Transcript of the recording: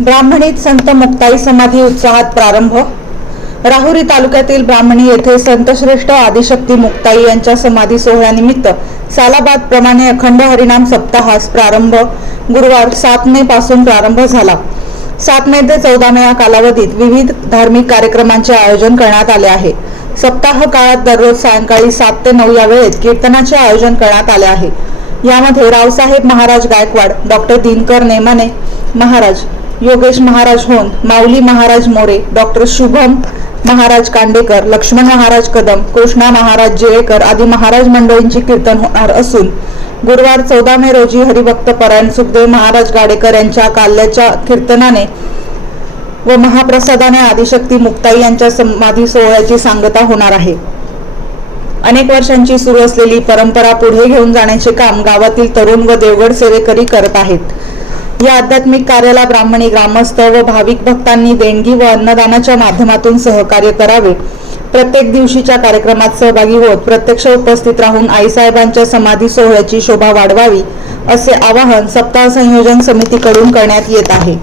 ब्राह्मणीत संत मुक्ताई समाधी उत्साहात प्रारंभ। राहुरी तालुक्यातील ब्राह्मणी येथे संतश्रेष्ठ आदिशक्ती मुक्ताई यांच्या समाधी सोहळ्यानिमित्त सालाबाद प्रमाणे अखंड हरिनाम सप्ताहास प्रारंभ गुरुवार 7 मे पासून प्रारंभ झाला। 7 मे ते 14 मे या कालावधीत विविध धार्मिक कार्यक्रमांचे आयोजन करण्यात आले आहे। सप्ताह काळात दररोज सायंकाळी 7 ते 9 या वेळेत कीर्तनाचे आयोजन करण्यात आले आहे। यामध्ये रावसाहेब महाराज गायकवाड, डॉक्टर दिनकर नेमाने महाराज, योगेश महाराज होन, माऊली महाराज मोरे, डॉक्टर शुभम महाराज कांडेकर, लक्ष्मण महाराज कदम, कृष्णा महाराज जेळेकर आदी महाराज मंडळींची कीर्तन होणार असून गुरुवार 14 मे रोजी हरिभक्त परायण सुखदेव महाराज गाडेकर यांच्या काल्याच्या कीर्तनाने व महाप्रसादाने आदिशक्ती मुक्ताई यांच्या समाधी सोहळ्याची सांगता होणार आहे। अनेक वर्षांची सुरू असलेली परंपरा पुढे घेऊन जाण्याचे काम गावातील तरुण व देवगड सेवेकरी करत आहेत। या आध्यात्मिक कार्याला ब्राह्मणी ग्रामस्थ व भाविक भक्तांनी देणगी व अन्नदानाच्या माध्यमातून सहकार्य करावे। प्रत्येक दिवशीच्या कार्यक्रमात सहभागी होत प्रत्यक्ष उपस्थित राहून आईसाहेबांच्या समाधी सोहळ्याची शोभा वाढवावी असे आवाहन सप्ताह संयोजन समितीकडून करण्यात येत आहे।